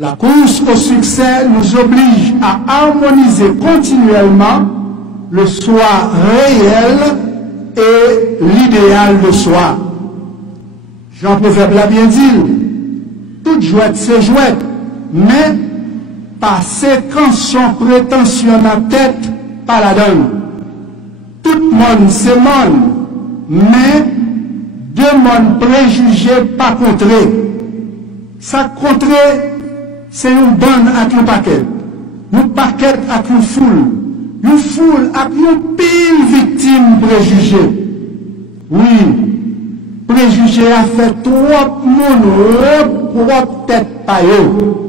La course au succès nous oblige à harmoniser continuellement le soi réel et l'idéal de soi. Jean Proverbe l'a bien dit, toute jouette c'est jouette, mais par séquence son prétention à tête, pas la donne. Tout monde c'est monde, mais deux mondes préjugés pas contrés. Ça contré, c'est une bonne avec un paquet. Un paquet avec une foule avec une pile victime préjugée. Oui, préjugé a fait trop monde, trop tête paillot.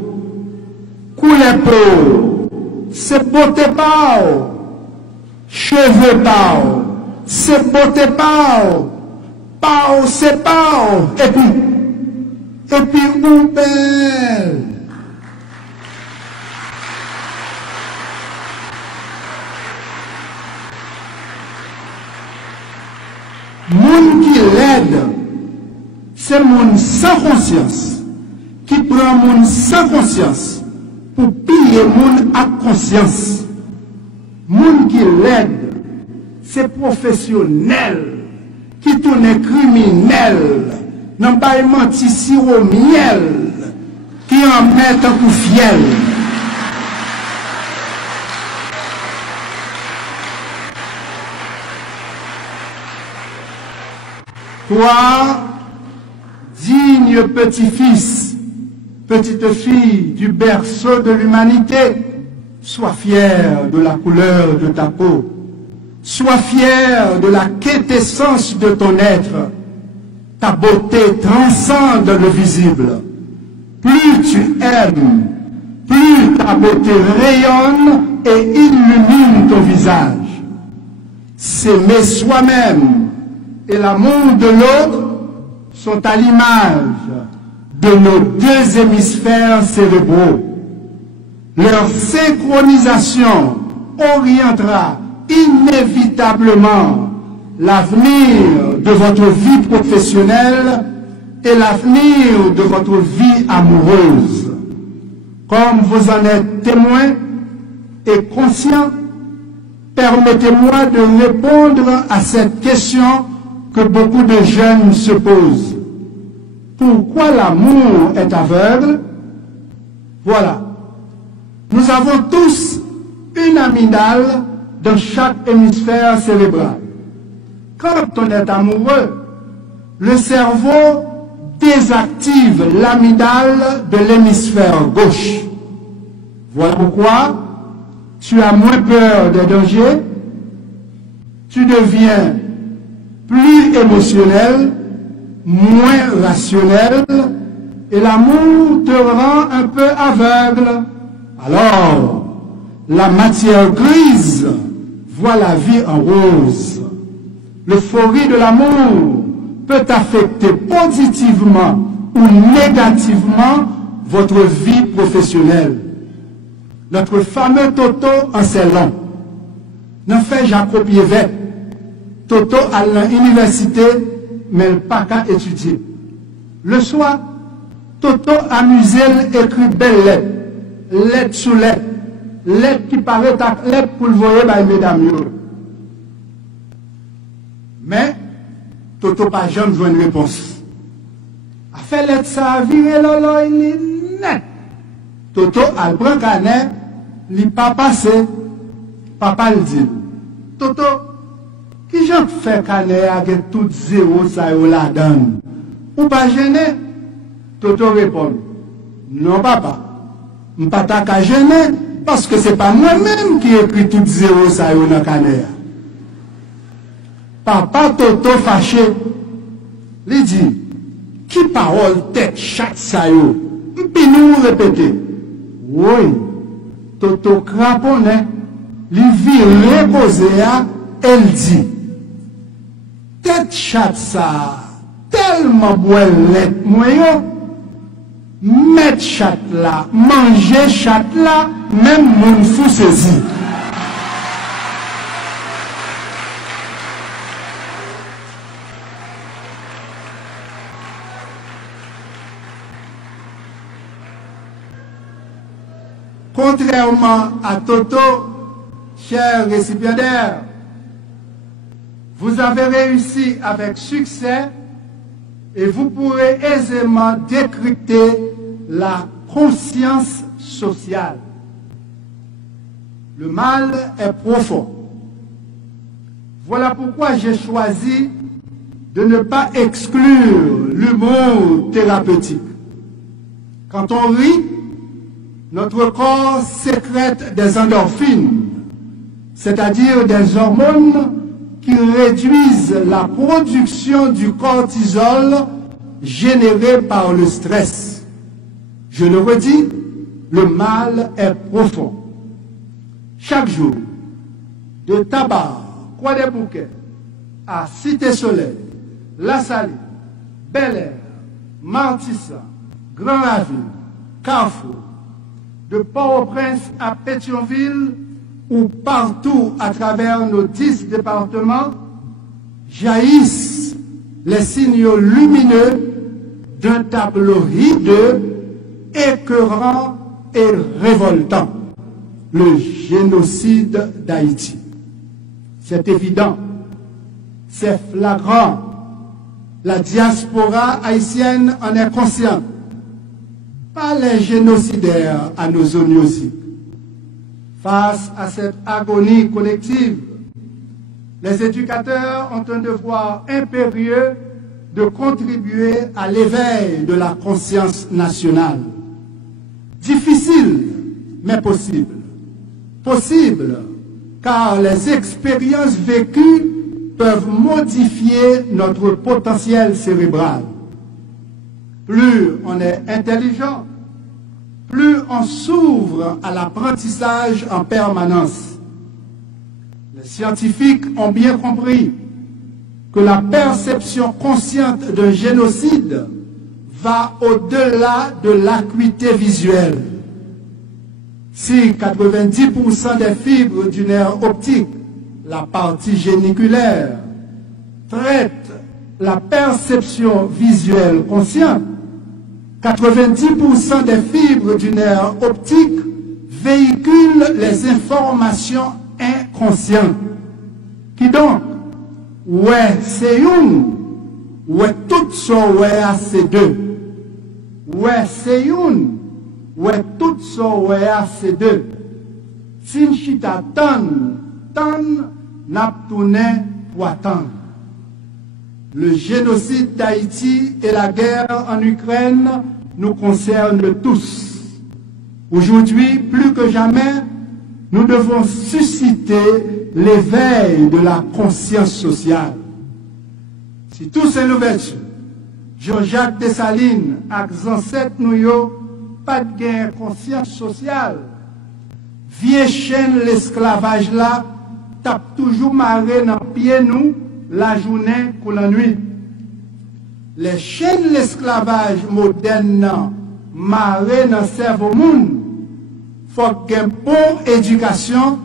Coulé peau, c'est beauté pas, cheveux pas, c'est beauté pas, c'est pas, et puis ou belle. Moun qui l'aide, c'est moun sans conscience, qui prend moun sans conscience pour piller moun à conscience. Moun qui l'aide, c'est professionnel, qui tourne criminel, n'ont pas menti si au miel, qui en met un coup fiel. Toi, digne petit-fils, petite-fille du berceau de l'humanité, sois fier de la couleur de ta peau, sois fier de la quintessence de ton être. Ta beauté transcende le visible. Plus tu aimes, plus ta beauté rayonne et illumine ton visage. S'aimer soi-même et l'amour de l'autre sont à l'image de nos deux hémisphères cérébraux. Leur synchronisation orientera inévitablement l'avenir de votre vie professionnelle et l'avenir de votre vie amoureuse. Comme vous en êtes témoin et conscient, permettez-moi de répondre à cette question que beaucoup de jeunes se posent. Pourquoi l'amour est aveugle? Voilà. Nous avons tous une amygdale dans chaque hémisphère cérébral. Quand on est amoureux, le cerveau désactive l'amygdale de l'hémisphère gauche. Voilà pourquoi tu as moins peur des dangers, tu deviens plus émotionnel, moins rationnel, et l'amour te rend un peu aveugle. Alors, la matière grise voit la vie en rose. L'euphorie de l'amour peut affecter positivement ou négativement votre vie professionnelle. Notre fameux Toto en Ceylan ne fait Jacob Yévet. Toto à l'université, mais il n'a pas qu'à étudier. Le soir, Toto amusé écrit belle lettre, lettre sous lettre, lettre qui paraît à lettre pour le voyer par mesdames. Mais Toto pas jamais joué une réponse. A fait lettre ça a viré lolo, il est net. Toto a pris un canet, il n'est pas passé. Papa le dit. Toto, qui j'en fait canet avec tout zéro ça y la donne? Ou pas gêné? Toto répond. Non papa, je ne suis pas gêné parce que ce n'est pas moi-même qui écrit tout zéro ça y dans canet. Papa Toto fâché, lui dit, qui parole tête chaque saillot? Puis nous répéter, oui, Toto craponnet, lui vire reposé, elle dit, tête chatte ça, tellement boilette moyen, mettre chatte là, manger chatte là, même mon fou saisi. Contrairement à Toto, chers récipiendaires, vous avez réussi avec succès et vous pourrez aisément décrypter la conscience sociale. Le mal est profond. Voilà pourquoi j'ai choisi de ne pas exclure l'humour thérapeutique. Quand on rit, notre corps sécrète des endorphines, c'est-à-dire des hormones qui réduisent la production du cortisol généré par le stress. Je le redis, le mal est profond. Chaque jour, de Tabar, Croix-des-Bouquets, à Cité-Soleil, La Saline, Bel-Air, Martissa, Grand-Ravine, Carrefour, de Port-au-Prince à Pétionville ou partout à travers nos 10 départements, jaillissent les signaux lumineux d'un tableau hideux, écœurant et révoltant, le génocide d'Haïti. C'est évident, c'est flagrant, la diaspora haïtienne en est consciente, pas les génocidaires à nos zones. Face à cette agonie collective, les éducateurs ont un devoir impérieux de contribuer à l'éveil de la conscience nationale. Difficile, mais possible. Possible, car les expériences vécues peuvent modifier notre potentiel cérébral. Plus on est intelligent, plus on s'ouvre à l'apprentissage en permanence. Les scientifiques ont bien compris que la perception consciente d'un génocide va au-delà de l'acuité visuelle. Si 90% des fibres du nerf optique, la partie géniculaire, traitent la perception visuelle consciente, 90% des fibres du nerf optique véhiculent les informations inconscientes. Qui donc, ouais, c'est une, ouais, tout ça, ouais, c'est deux. Ouais, c'est une, ouais, tout ça, ouais, c'est deux. Sinchita tan, naptoune, poitan. Le génocide d'Haïti et la guerre en Ukraine nous concernent tous. Aujourd'hui, plus que jamais, nous devons susciter l'éveil de la conscience sociale. Si tous ces l'ouverture, Jean-Jacques Dessalines, ancêtre nous, pas de guerre conscience sociale, vieille chaîne l'esclavage là, tape toujours maré dans pied nous, la journée pour la nuit. Les chaînes de l'esclavage moderne marré dans le cerveau monde, faut qu'il y ait une bonne éducation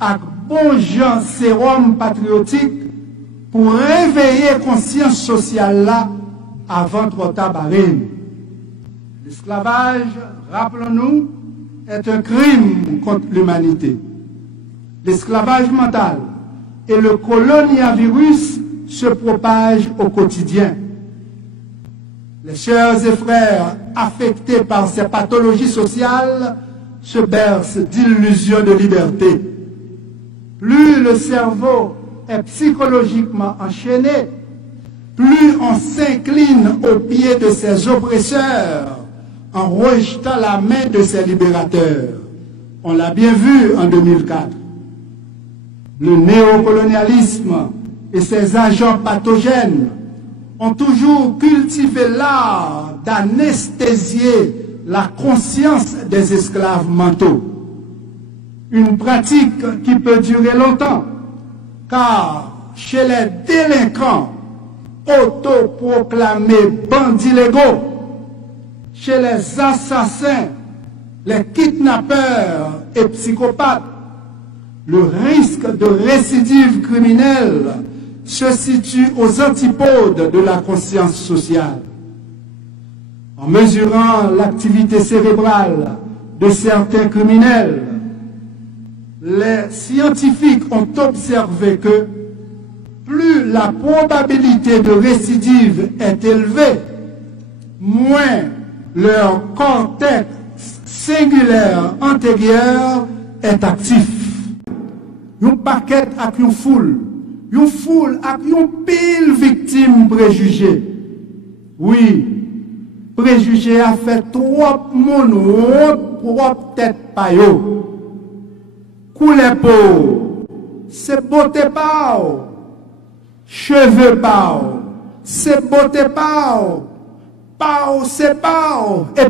avec bon genre sérum patriotique pour réveiller conscience sociale là avant trop tard. L'esclavage, rappelons-nous, est un crime contre l'humanité. L'esclavage mental et le coloniavirus se propagent au quotidien. Les sœurs et frères affectés par ces pathologies sociales se bercent d'illusions de liberté. Plus le cerveau est psychologiquement enchaîné, plus on s'incline aux pieds de ses oppresseurs en rejetant la main de ses libérateurs. On l'a bien vu en 2004. Le néocolonialisme et ses agents pathogènes ont toujours cultivé l'art d'anesthésier la conscience des esclaves mentaux. Une pratique qui peut durer longtemps, car chez les délinquants autoproclamés bandits légaux, chez les assassins, les kidnappeurs et psychopathes, le risque de récidive criminelle se situe aux antipodes de la conscience sociale. En mesurant l'activité cérébrale de certains criminels. Les scientifiques ont observé que plus la probabilité de récidive est élevée, moins leur cortex singulaire antérieur est actif. Un paquet avec une foule avec une pile victime préjugée. Oui, préjugé a fait trop monde, trop tête payo. Couleur peau, c'est beauté pao. Cheveux pao, c'est beauté pao. Pao, c'est pao. Et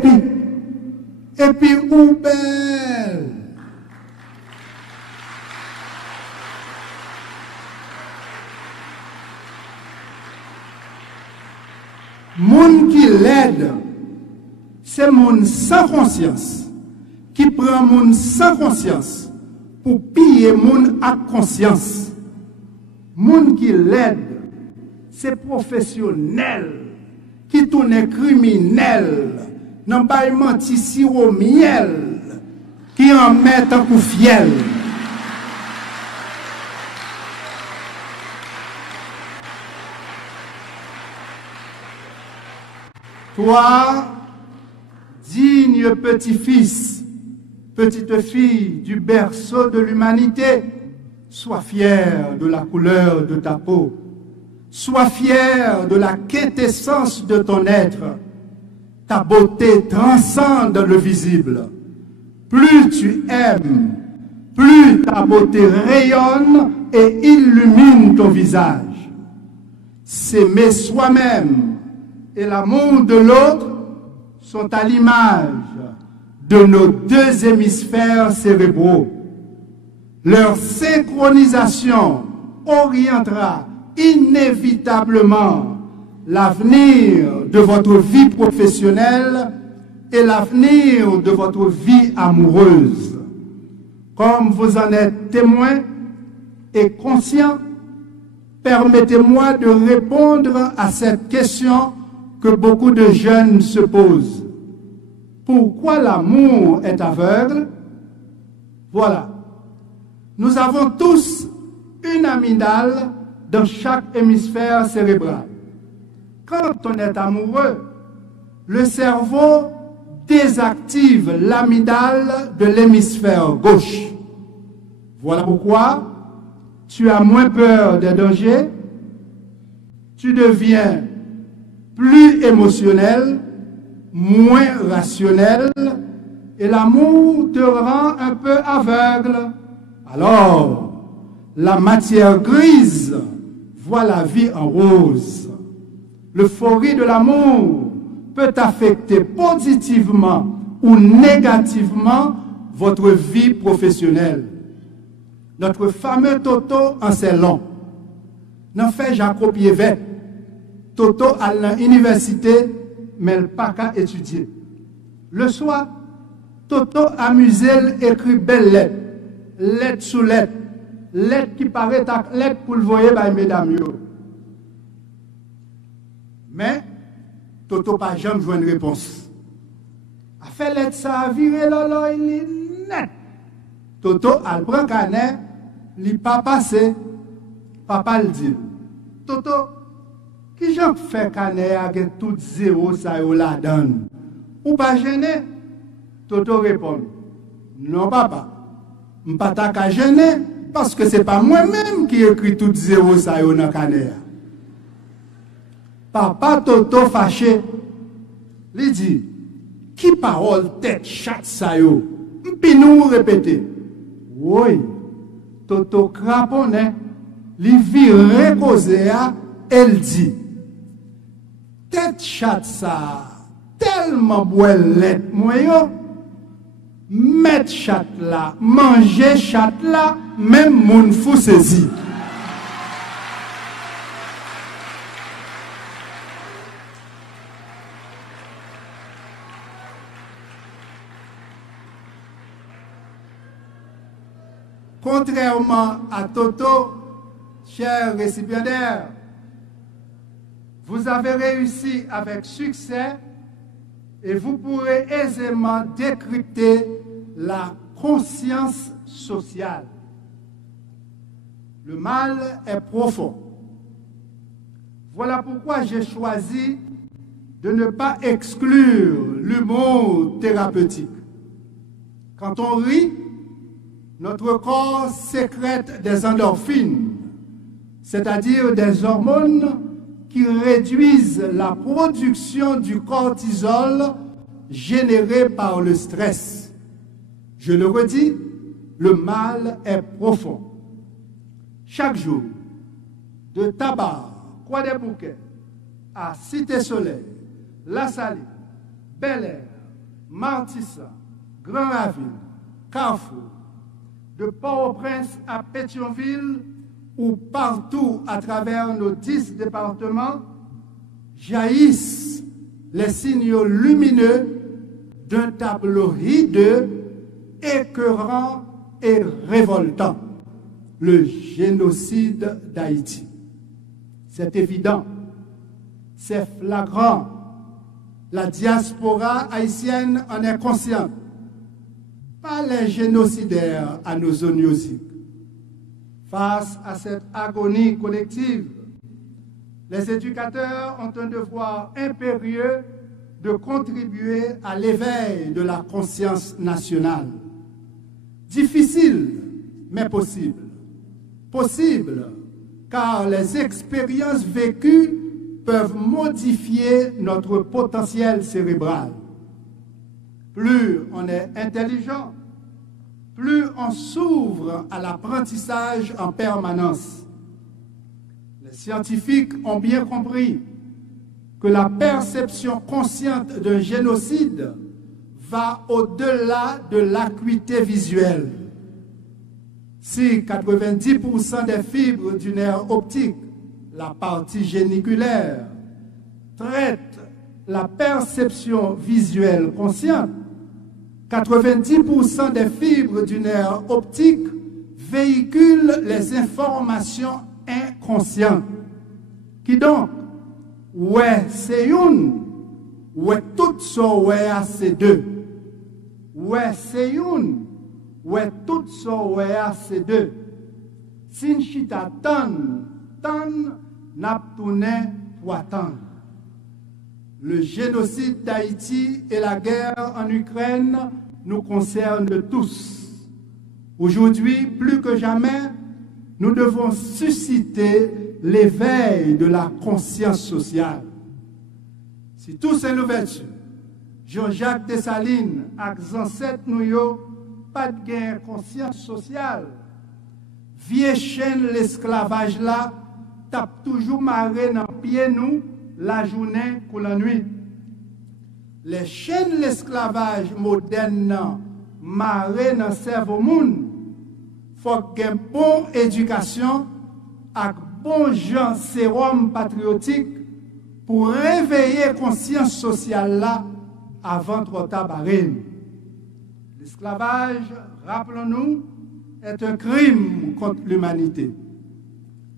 puis, ou belle. Moun qui l'aide, c'est moun sans conscience, qui prend moun sans conscience pour piller moun à conscience. Moun qui l'aide, c'est professionnel, qui tourne criminel, n'en pas menti sirop miel, qui en met un coup fiel. Toi, digne petit-fils, petite-fille du berceau de l'humanité, sois fier de la couleur de ta peau, sois fier de la quintessence de ton être. Ta beauté transcende le visible. Plus tu aimes, plus ta beauté rayonne et illumine ton visage. S'aimer soi-même et l'amour de l'autre sont à l'image de nos deux hémisphères cérébraux. Leur synchronisation orientera inévitablement l'avenir de votre vie professionnelle et l'avenir de votre vie amoureuse. Comme vous en êtes témoin et conscient, permettez-moi de répondre à cette question que beaucoup de jeunes se posent. Pourquoi l'amour est aveugle? Voilà. Nous avons tous une amygdale dans chaque hémisphère cérébral. Quand on est amoureux, le cerveau désactive l'amygdale de l'hémisphère gauche. Voilà pourquoi tu as moins peur des dangers, tu deviens plus émotionnel, moins rationnel, et l'amour te rend un peu aveugle. Alors, la matière grise voit la vie en rose. L'euphorie de l'amour peut affecter positivement ou négativement votre vie professionnelle. Notre fameux Toto en c'est long. N'en fait Jacob Yévet. Toto à l'université, mais il n'a pas qu'à étudier. Le soir, Toto amusé écrit belle lettre, lettre sous lettre, lettre qui paraît à lettre pour le voyer par mesdames. Mais Toto pas jamais joué une réponse. A fait lettre ça a viré lolo, il est net. Toto a le prend canet, il pas passé, papa le dit. Toto, qui j'en fait canet avec tout zéro ça yo la donne? Ou pas gêné? Toto répond, non papa, je ne pas ta gêner parce que ce n'est pas moi-même qui écrit tout zéro ça yo dans canet. Papa Toto fâché, lui dit, qui parole tête chatte ça yo? Puis nous répéter. Oui, Toto craponnet, lui vire causé elle dit, tête chatte ça, tellement boilette moi yo, mettre chatte là, manger chatte là, même moun fou saisi. Contrairement à Toto, chers récipiendaires, vous avez réussi avec succès et vous pourrez aisément décrypter la conscience sociale. Le mal est profond. Voilà pourquoi j'ai choisi de ne pas exclure l'humour thérapeutique. Quand on rit, notre corps sécrète des endorphines, c'est-à-dire des hormones qui réduisent la production du cortisol généré par le stress. Je le redis, le mal est profond. Chaque jour, de Tabar, Croix-des-Bouquets, à Cité-Soleil, La Saline, Bel-Air, Martissa, Grand-Ravine, Carrefour, de Port-au-Prince à Pétionville ou partout à travers nos 10 départements, jaillissent les signaux lumineux d'un tableau hideux, écœurant et révoltant, le génocide d'Haïti. C'est évident, c'est flagrant, la diaspora haïtienne en est consciente. Pas les génocidaires anosoniosiques. Face à cette agonie collective, les éducateurs ont un devoir impérieux de contribuer à l'éveil de la conscience nationale. Difficile, mais possible. Possible, car les expériences vécues peuvent modifier notre potentiel cérébral. Plus on est intelligent, plus on s'ouvre à l'apprentissage en permanence. Les scientifiques ont bien compris que la perception consciente d'un génocide va au-delà de l'acuité visuelle. Si 90% des fibres du nerf optique, la partie géniculaire, traitent la perception visuelle consciente, 90% des fibres du nerf optique véhiculent les informations inconscientes. Qui donc, ouais, c'est une, ouais, tout ça, ouais, c'est deux. Ouais, c'est une, ouais, tout ça, ouais, c'est deux. Sin chita tan, nap tourné pour attendre. Le génocide d'Haïti et la guerre en Ukraine nous concernent tous. Aujourd'hui, plus que jamais, nous devons susciter l'éveil de la conscience sociale. Si tous ces l'ouverture, Jean-Jacques Dessalines, accent 7 nous pas de gain conscience sociale, vieille chaîne l'esclavage là, tape toujours maré dans pied nous, la journée pour la nuit. Les chaînes l'esclavage moderne maré dans le cerveau monde, faut qu'il y ait une bonne éducation avec bon genre sérum patriotique pour réveiller conscience sociale là avant trop tard. L'esclavage, rappelons-nous, est un crime contre l'humanité.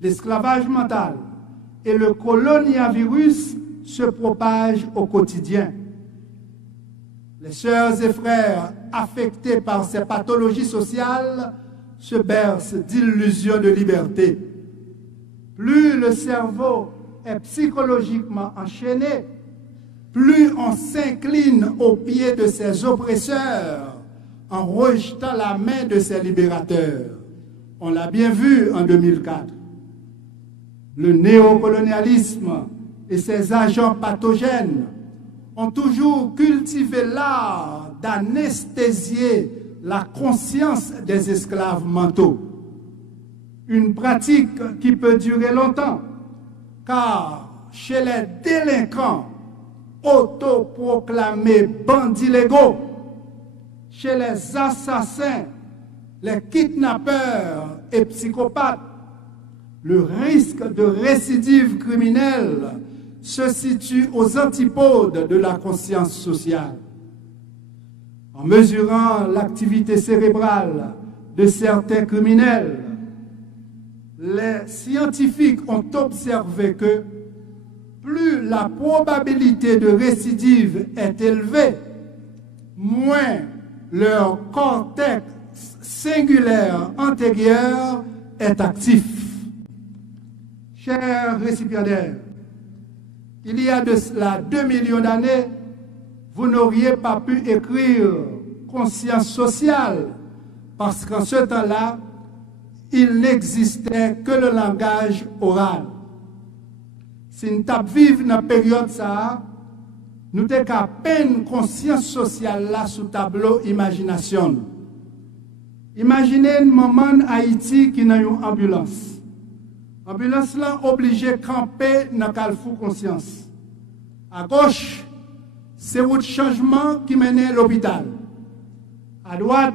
L'esclavage mental et le coloniavirus se propagent au quotidien. Les sœurs et frères affectés par ces pathologies sociales se bercent d'illusions de liberté. Plus le cerveau est psychologiquement enchaîné, plus on s'incline aux pieds de ses oppresseurs en rejetant la main de ses libérateurs. On l'a bien vu en 2004. Le néocolonialisme et ses agents pathogènes ont toujours cultivé l'art d'anesthésier la conscience des esclaves mentaux. Une pratique qui peut durer longtemps, car chez les délinquants autoproclamés bandits légaux, chez les assassins, les kidnappeurs et psychopathes, le risque de récidive criminelle se situe aux antipodes de la conscience sociale. En mesurant l'activité cérébrale de certains criminels, les scientifiques ont observé que plus la probabilité de récidive est élevée, moins leur cortex singulaire antérieur est actif. Chers récipiendaires, il y a de cela 2 millions d'années, vous n'auriez pas pu écrire conscience sociale parce qu'en ce temps-là, il n'existait que le langage oral. Si nous vivons dans la période ça, nous avons qu'à peine conscience sociale là sous tableau imagination. Imaginez un moment en Haïti qui n'a une ambulance. L'ambulance là obligée de camper dans le carrefour conscience. À gauche, c'est route changement qui mène à l'hôpital. À droite,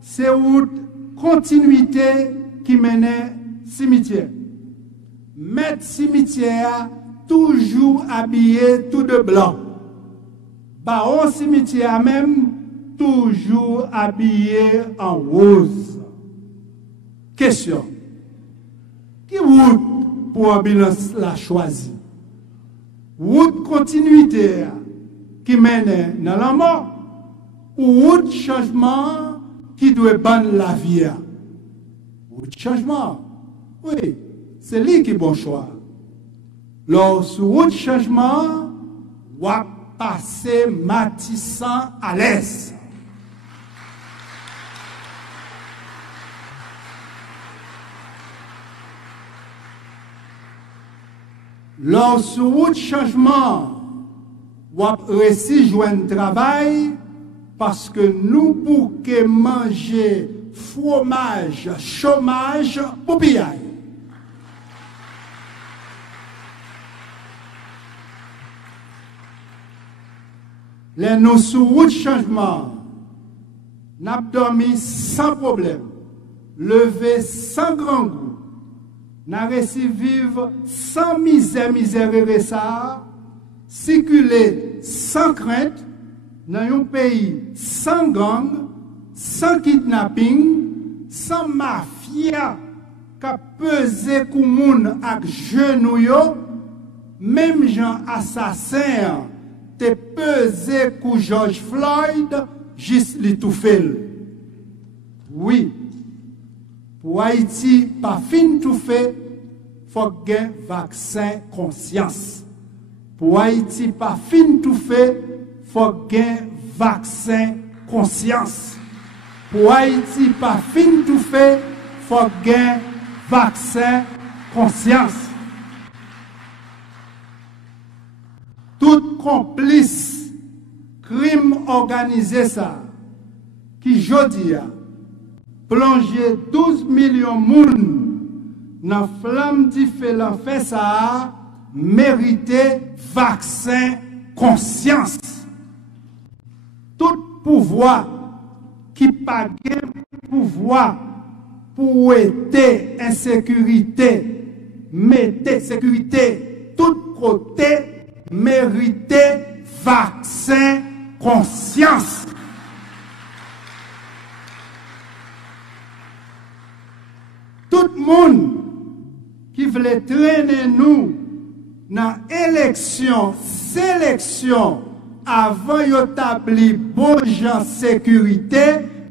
c'est route continuité qui mène au cimetière. Maître cimetière toujours habillé tout de blanc. Baron cimetière même toujours habillé en rose. Question. Qui route pour ambulance la choisi? Route continuité qui mène dans la mort ou route changement qui doit ban la vie? Route changement. Oui, c'est lui qui est bon choix. Lorsque route changement, on va passer matissant à l'aise. Lorsque route changement, on va réussir joindre travail parce que nous pour que manger fromage, chômage, pour pillaille. Les nous sous route changement, n'a dormi sans problème, levé sans grand goût, n'a réussi vivre sans misère et ça, circuler sans crainte, dans un pays sans gang, sans kidnapping, sans mafia, qui pesé pour moun ak genou yo, même gens assassins, te pesé pour George Floyd, juste li tout fait. Oui, pour Haïti, pas fin tout fait, faut gagner vaccin conscience. Pour Haïti, pas fin tout fait, faut gagner vaccin conscience. Pour Haïti, pas fin tout fait, faut gagner vaccin conscience. Tout complice crime organisé ça, qui jodi a plongé 12 millions de moun dans flamme différente fait ça, mérité vaccin conscience. Tout pouvoir qui pas pouvoir pour aider insécurité, mettez sécurité tout côté, mérité vaccin conscience. Tout le monde qui voulait traîner nous dans élection, sélection, avant d'établir bon gens sécurité,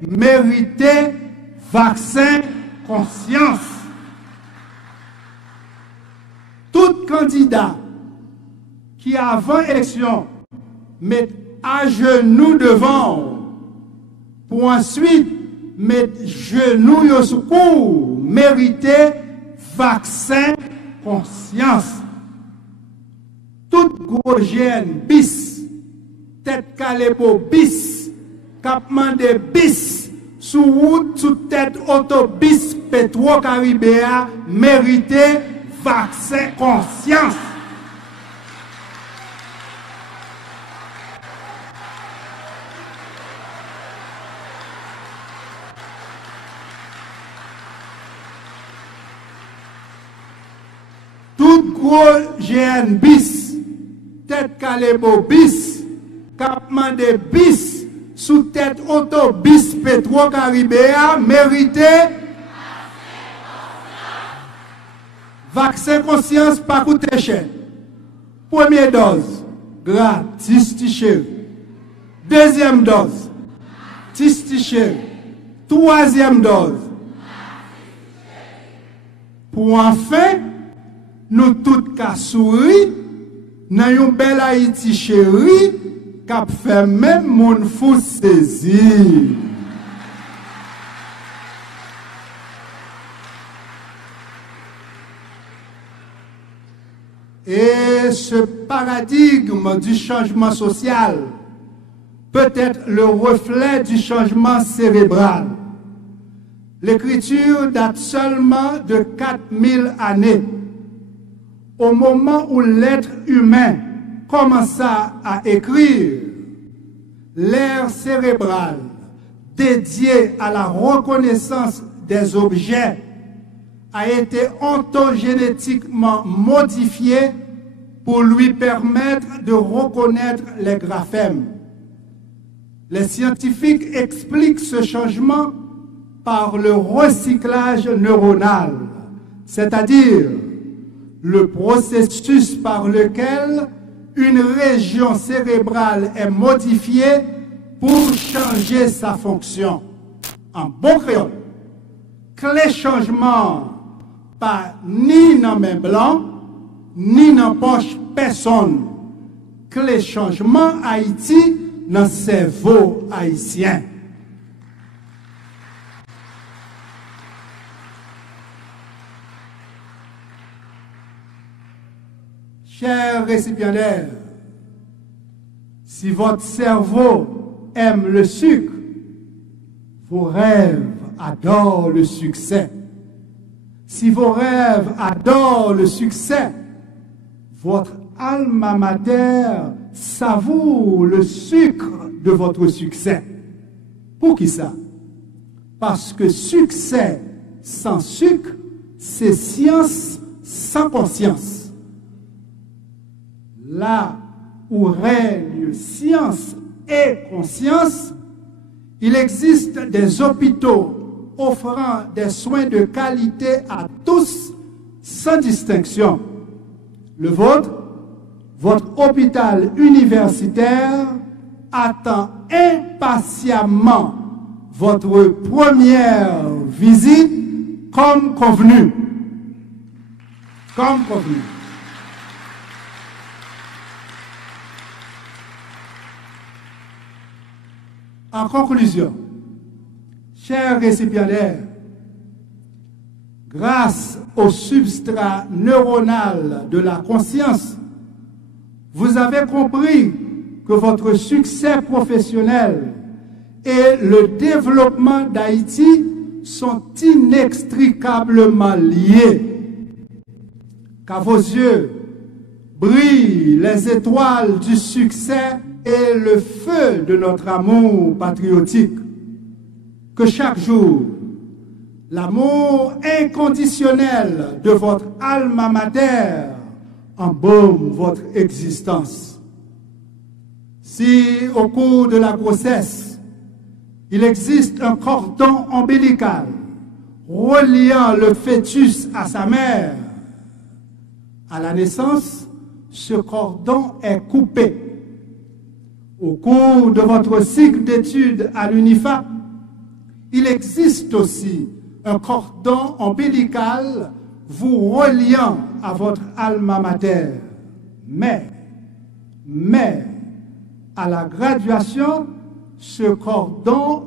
mérité vaccin conscience. Tout candidat qui avant élection met à genoux devant pour ensuite mettre genoux au secours, mériter vaccin conscience. Tout gros gène bis, tête calebo bis, capement de bis, sous route, sous tête autobus, Petro Caribéa, mériter vaccin conscience. Tout gros GN bis, tête calebo bis, capement de bis, sous tête autobus Petro Caribéa, mérité vaccin conscience pas coûter cher. Première dose, gratis t-shirt. Deuxième dose, t-shirt. Troisième dose. Pour enfin, nous tous qu'à sourire, dans une belle Haïti chérie, qu'a fait même mon fou saisir. Et ce paradigme du changement social peut être le reflet du changement cérébral. L'écriture date seulement de 4000 années. Au moment où l'être humain commença à écrire, l'aire cérébrale dédiée à la reconnaissance des objets a été ontogénétiquement modifiée pour lui permettre de reconnaître les graphèmes. Les scientifiques expliquent ce changement par le recyclage neuronal, c'est-à-dire le processus par lequel une région cérébrale est modifiée pour changer sa fonction. En bon créole, que les changements pas ni dans main blanc, ni dans poche personne, que les changements Haïti dans le cerveau haïtien. Chers récipiendaires, si votre cerveau aime le sucre, vos rêves adorent le succès. Si vos rêves adorent le succès, votre alma mater savoure le sucre de votre succès. Pour qui ça? Parce que succès sans sucre, c'est science sans conscience. Là où règne science et conscience, il existe des hôpitaux offrant des soins de qualité à tous sans distinction. Le vôtre, votre hôpital universitaire, attend impatiemment votre première visite comme convenu. Comme convenu. En conclusion, chers récipiendaires, grâce au substrat neuronal de la conscience, vous avez compris que votre succès professionnel et le développement d'Haïti sont inextricablement liés. Qu'à vos yeux brillent les étoiles du succès et le feu de notre amour patriotique. Que chaque jour, l'amour inconditionnel de votre alma mater embaume votre existence. Si au cours de la grossesse, il existe un cordon ombilical reliant le fœtus à sa mère, à la naissance, ce cordon est coupé. Au cours de votre cycle d'études à l'UNIFA, il existe aussi un cordon ombilical vous reliant à votre alma mater. Mais, à la graduation, ce cordon